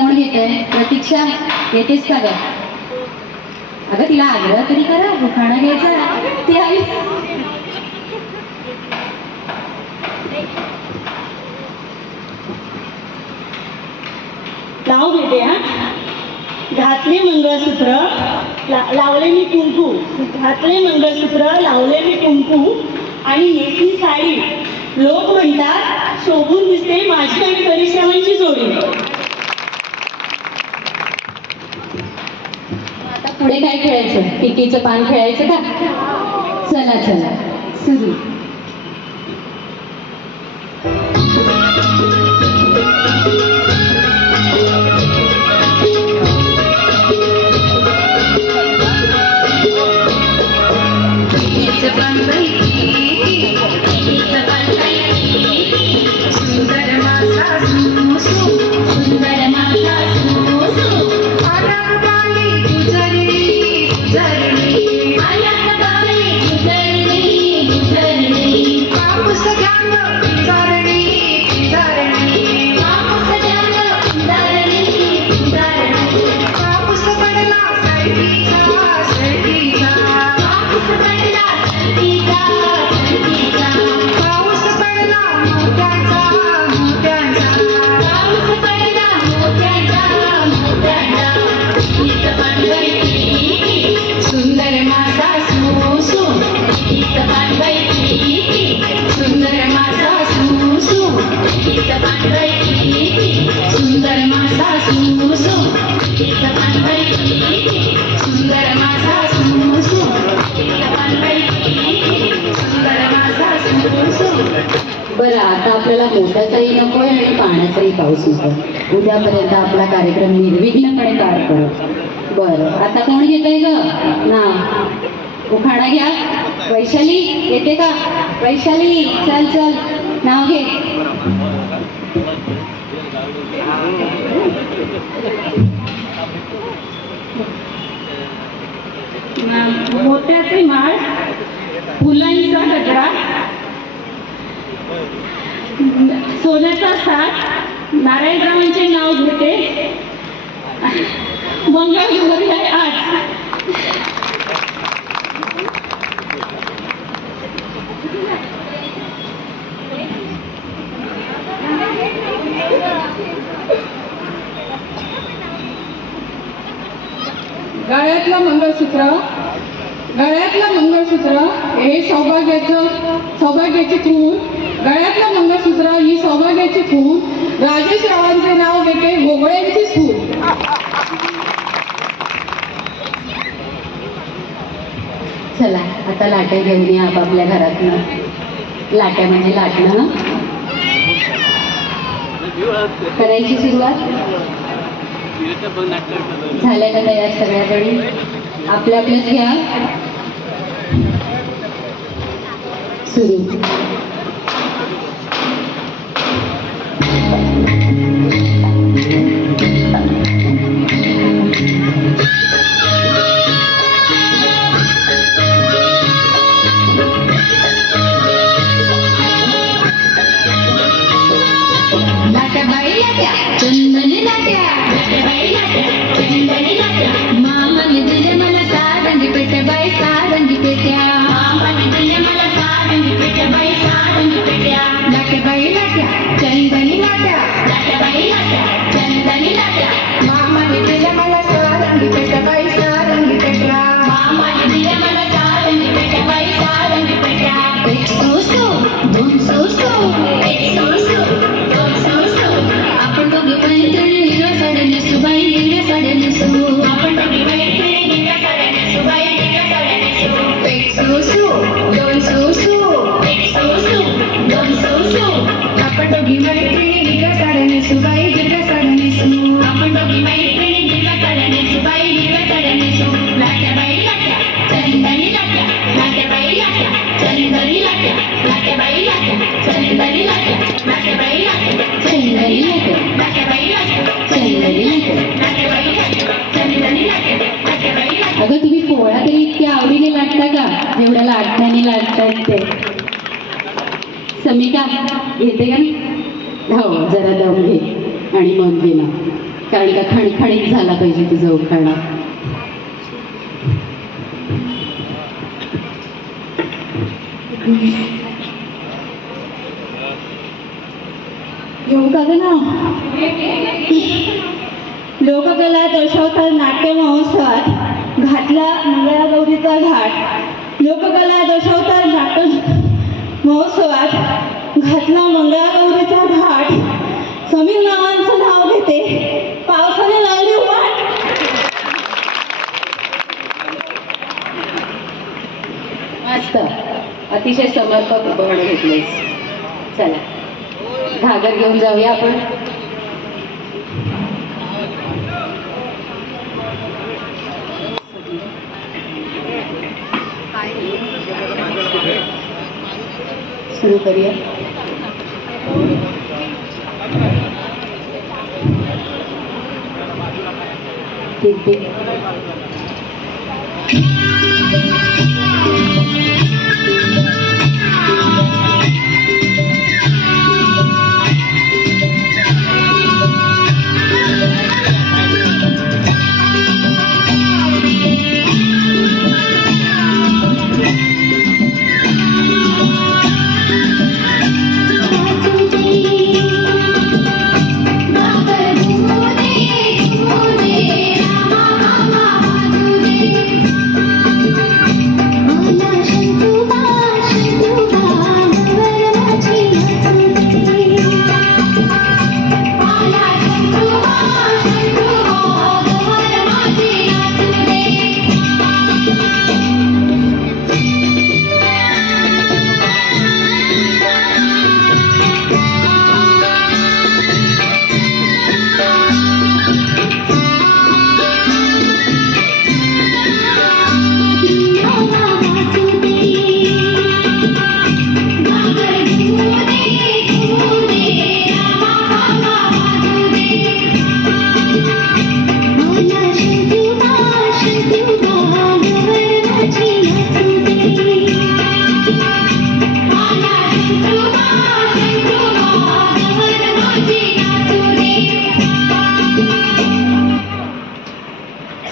कोण घेतंय? प्रतीक्षा येतेस का ग? अगं तिला आग्रह तरी करा, उखाणा घ्यायचा. ती आली. लाव बेटे हा. घातले मंगळसूत्र लावले मी कुंकू, घातले मंगळसूत्र लावले मी कुंकू आणि नेसली साडी. लोक म्हणतात शोभून दिसते माझी आणि परिश्रमांची जोडी. आता पुढे काय खेळायचं? टिकीचं पान खेळायचं का? चला चला सुरू. बरं, आता आपल्याला मोठ्याचाही नकोय आणि पाण्याचाही पाऊस नको. उद्यापर्यंत आपला कार्यक्रम निर्विघ्नपणे पार करू. बरं, आता कोण घेतंय ग ना? उखाणा घ्या. वैशाली येते का? वैशाली चल चल, नाव घे. मोत्याचे माळ, फुलांचा गजरा, सोन्याचा साठ, नारायणरावांचे नाव घेते, मंगळगौरी आहे आज. गळ्यातलं मंगळसूत्र हे सौभाग्याची खून. गळ्यातलं मंगळसूत्र ही सौभाग्याची खून. राजेश रावांचे नाव घेते, गोगळ्यांची सून. चला आता लाट्या घेऊन या आपापल्या घरातनं. लाट्या म्हणजे लाटणं. करायची सुरुवात झाल्या का तयार सगळ्याकडे? आपल्याच घ्या. सुरू. चंदनी लाट्या, चंदनी लाट्या, मामाने दिले मला सारंगी पेट्या बाई, सारंगी पेट्या. मामाने दिले मला सारंगी पेट्या बाई, सारंगी पेट्या. लाट्या बाई लाट्या, चंदनी लाट्या, लाट्या बाई लाट्या, चंदनी लाट्या. मामाने दिले मला सारंगी पेट्या बाई, सारंगी पेट्या. मामाने दिले मला सारंगी पेट्या बाई, सारंगी पेट्या. एक सो दोन सो, एक सो दोन सो. आपण दोघे मैत्रिणी हिरव्या साड्या नेसू बाई, हिरव्या साड्या नेसू. आपण दोघे मैत्रिणी हिरव्या साड्या नेसू बाई, हिरव्या साड्या नेसू. एक सो दोन सो, एक सो दोन सो. आपण दोघी मैत्रिणी हिरव्या साड्या नेसू बाई, हिरव्या साड्या नेसू. आपण दोघी मैत्रिणी हिरव्या साड्या नेसू बाई, हिरव्या साड्या नेसू. लाट्या बाई लाट्या, चंदनी लाट्या, लाट्या बाई लाट्या, चंदनी लाट्या, लाट्या बाई लाट्या, चंदनी लाट्या, लाट्या बाई लाट्या, चंदनी लाट्या, लाट्या बाई लाट्या, चंदनी लाट्या, लाट्या बाई लाट्या, चंदनी लाट्या, लाट्या बाई लाट्या. अगं तुम्ही पोळ्या तरी इतक्या आवडीने लाटता का जेवढ्या लाटण्याने लाटतात ते? समिका येते का? हो, जरा दम घे आणि मग घे ना. कारण का खणखणीत झाला पाहिजे तुझं उखाणा. लोककला दर्शवतात नाट्य महोत्सवात घातला मंगळागौरीचा घाट. लोककला दर्शवतात नाट्य महोत्सवात घातला मंगळागौरीचा घाट. समीर नावांचं नाव घेते, पावसाने लावली वाट. मस्त, अतिशय समर्पक उपहार घेतलेस. चला घागर घेऊन जाऊया आपण. सुरू करूया. ठीक ठीक.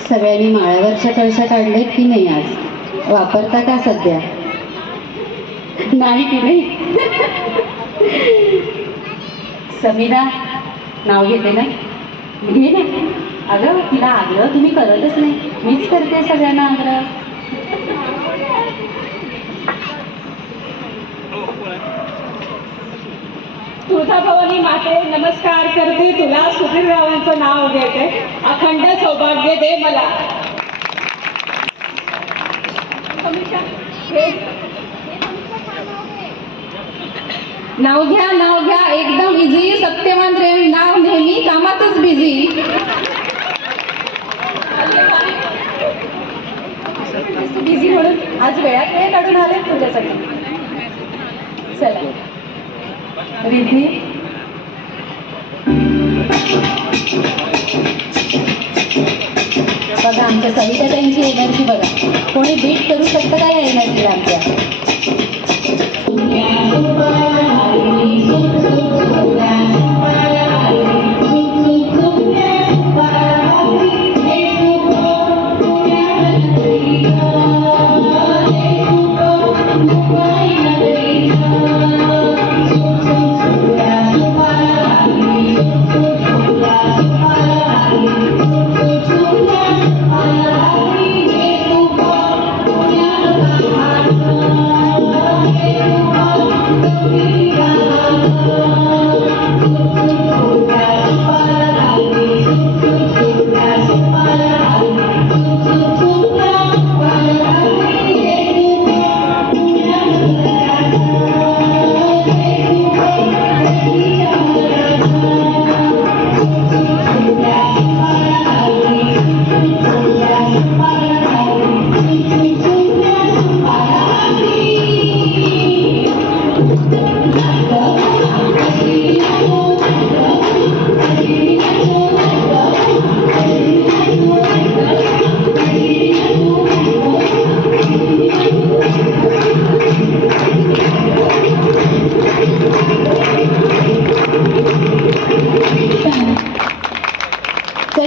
सगळ्यांनी माळ्यावरच्या कळशा काढल्यात की नाही? आज वापरता का सध्या? नाही की नाही? समीरा नाव घेते ना, घे ना. अगं तिला आग्रह तुम्ही करतच नाही, मीच करते सगळ्यांना आग्रह. तुळजाभवानी माते नमस्कार करते तुला. सुधीररावांचं नाव घेते, अखंड सौभाग्य दे मला. नाव घ्या, नाव घ्या, एकदम इझी. सत्यवान प्रेम नाव नेहमी कामातच बिझी. बिझी म्हणून आज वेळात वेळ काढून आले तुझ्यासाठी. चला रिद्धी. बघा आमच्या सविता त्यांची एनर्जी बघा. कोणी बीट करू शकतं का या एनर्जीला आमच्या? Yeah.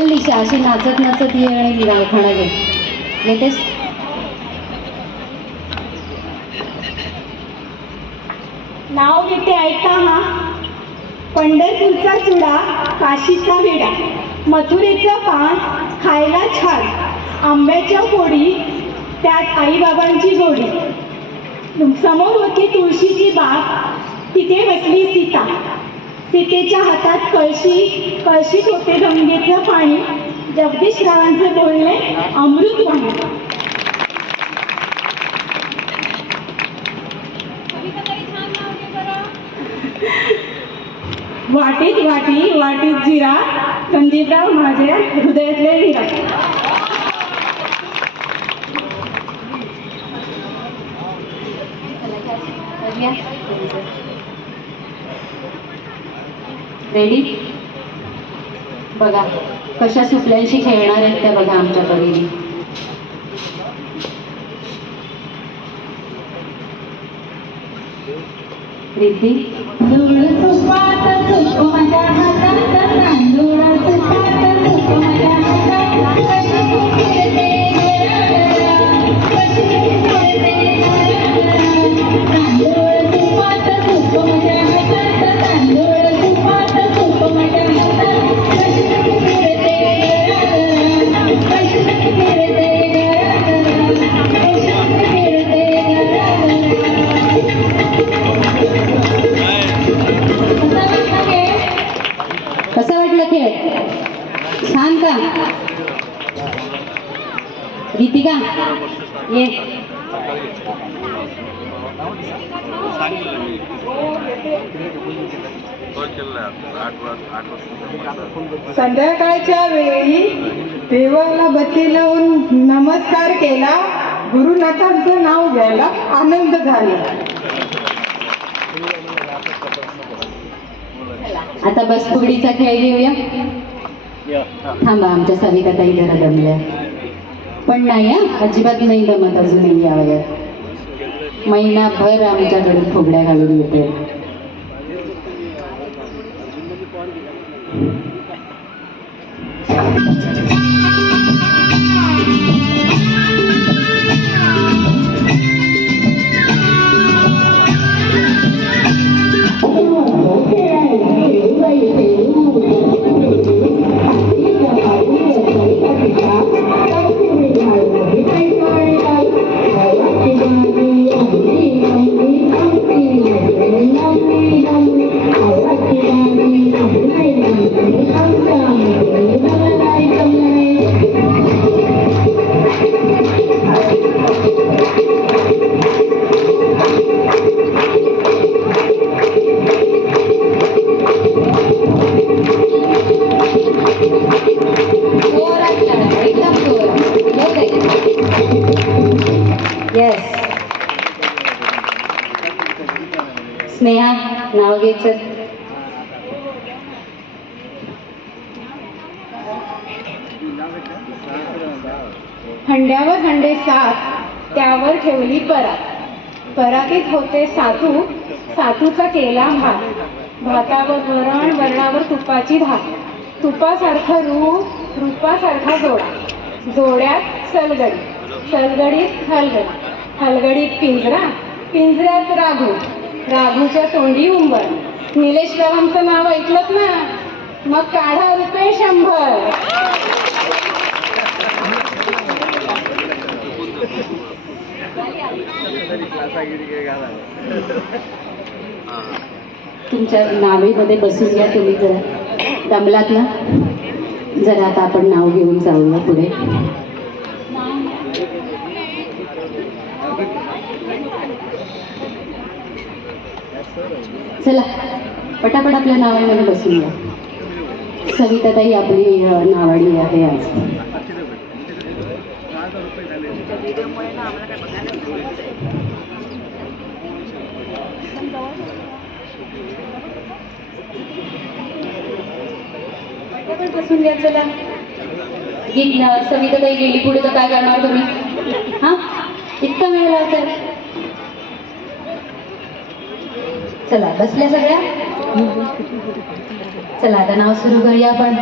चल निशा, अशी नाचत नाचत ये आणि खाणं घे. येतेस? नाव घेते ऐका हा. पंढरपूरचा चुडा, काशीचा विडा, मथुरेचं पान खायला छान, आंब्याच्या फोडी त्यात आईबाबांची गोडी. समोर होती तुळशीची बाग, तिथे बसली सीता. सीतेच्या हातात कळशी, कळशीत होते गंगेचं पाणी. जगदीश रावांचे बोलणे अमृतवाणी. वाटीत वाटी, वाटीत जिरा, संदीपराव माझ्या हृदयातले हिरा. रेडी? बघा कशा सुपल्यांशी खेळणार आहेत त्या बघा आमच्या परीने. रिद्धी तांदूळ तुपात तूप माझ्या हातात, तांदूळ तुपात तूप माझ्या हातात, कशी फिरते घराघरा, कशी फिरते घराघरा. तांदूळ तुपात तूप माझ्या हातात, तांदूळ तुपात तूप माझ्या हातात, कशी फिरते घराघरा, कशी फिरते घराघरा, कशी फिरते घराघरा. कसा वाटला खेळ? छान का? गीतिका ये. संध्याकाळच्या वेळी देवाला बत्ती लावून नमस्कार केला, गुरुनाथांचं नाव घ्यायला आनंद झाला. आता बस फुगडीचा खेळ घेऊया. थांबा, आमच्या सविताताई जरा दमल्या पण नाही हा, अजिबात नाही दमत अजूनही या वयात. महिनाभर आमच्याकडे फुगड्या घालून येते. स्नेहा नाव घ्यायचं. हंड्यावर हंडे सात, त्यावर ठेवली परात. परातीत होते सातू, सातूचा केला भात. भातावर वरण, वरणावर तुपाची धार. तुपासारखं रूप, रूपासारखा जोडा. जोड्यात सलगडी, सलगडीत हलगडी, हलगडीत पिंजरा, पिंजऱ्यात राघू, राघूच्या तोंडी उंबर. निलेश रावांचं नाव ऐकलंत ना, मग काढा रुपये 100. तुमच्या नावेमध्ये बसून घ्या तुम्ही. जरा दमलात ना, जरा आता आपण नाव घेऊन जाऊया पुढे. चला पटापट आपल्या नावामध्ये बसून घ्या. सविताताई आपली नावाडी आहे आज. पटापट बसून घ्या. चला गीत सविताताई गेली पुढे तर काय करणार तुम्ही? हा, इतका वेळ लावताय. चला बसल्या सगळ्या. चला आता नाव सुरू करूया आपण.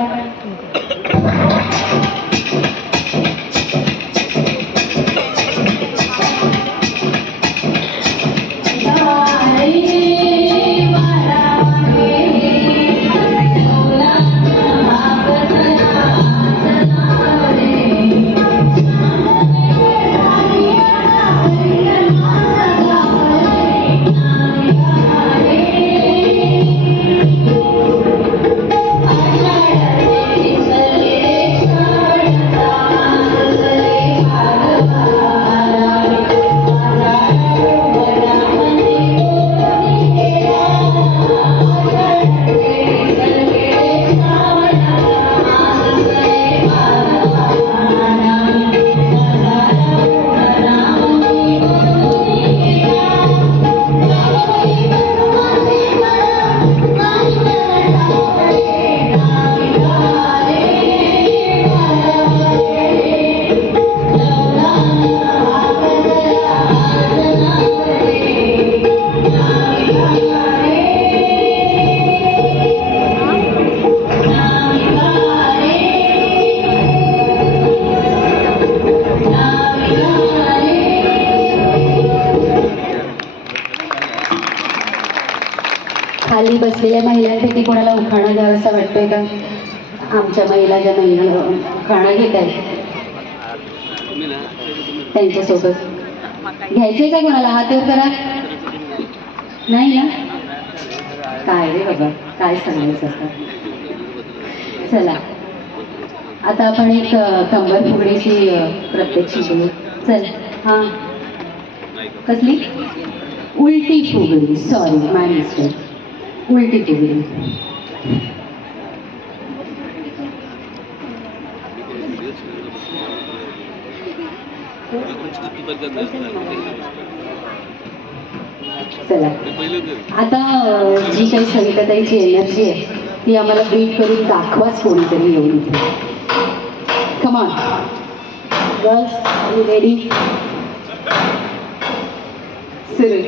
खाली बसलेल्या महिलांपैकी कोणाला उखाणा घ्यावा असं वाटतंय का? आमच्या महिला ज्या महिला उखाणा घेत आहेत त्यांच्यासोबत घ्यायचंय का कोणाला? हात वर करा. नाही ना? काय रे बाबा, काय सांगायचं आता. चला आता आपण एक कंबर फुगडीची प्रत्यक्ष बोलू. चल. हां, कसली? उलटी फुगडी. सॉरी, माय मिस्टेक. उलटी फुगडी. चला आता जी काही सविताताईची एनर्जी आहे ती आम्हाला बीट करून दाखवाच कोणीतरी येऊन इथे. Come on girls, are you ready? सुरू.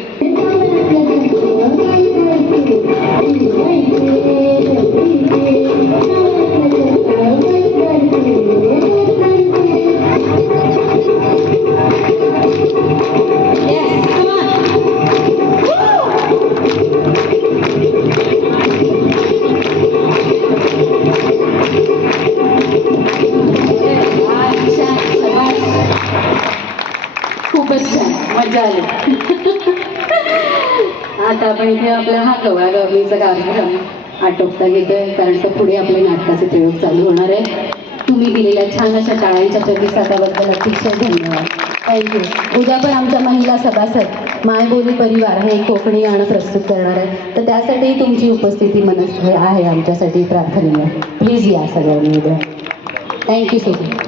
खूपच छान, मजा आली. आता आपण इथे आपला हा गवळागवळीचा कार्यक्रम आटोपता घेतोय, कारण तो पुढे आपले नाटकाचे प्रयोग चालू होणार आहे. तुम्ही दिलेल्या छान अशा टाळ्यांच्या प्रतिसादाबद्दल अतिशय धन्यवाद. थँक्यू. उद्या पण आमच्या महिला सभासद मायबोली परिवार हे कोकणी गाणं प्रस्तुत करणार आहे, तर त्यासाठी तुमची उपस्थिती आहे आमच्यासाठी प्रार्थनीय. प्लीज या सगळ्यांनी उद्या. Thank you so much.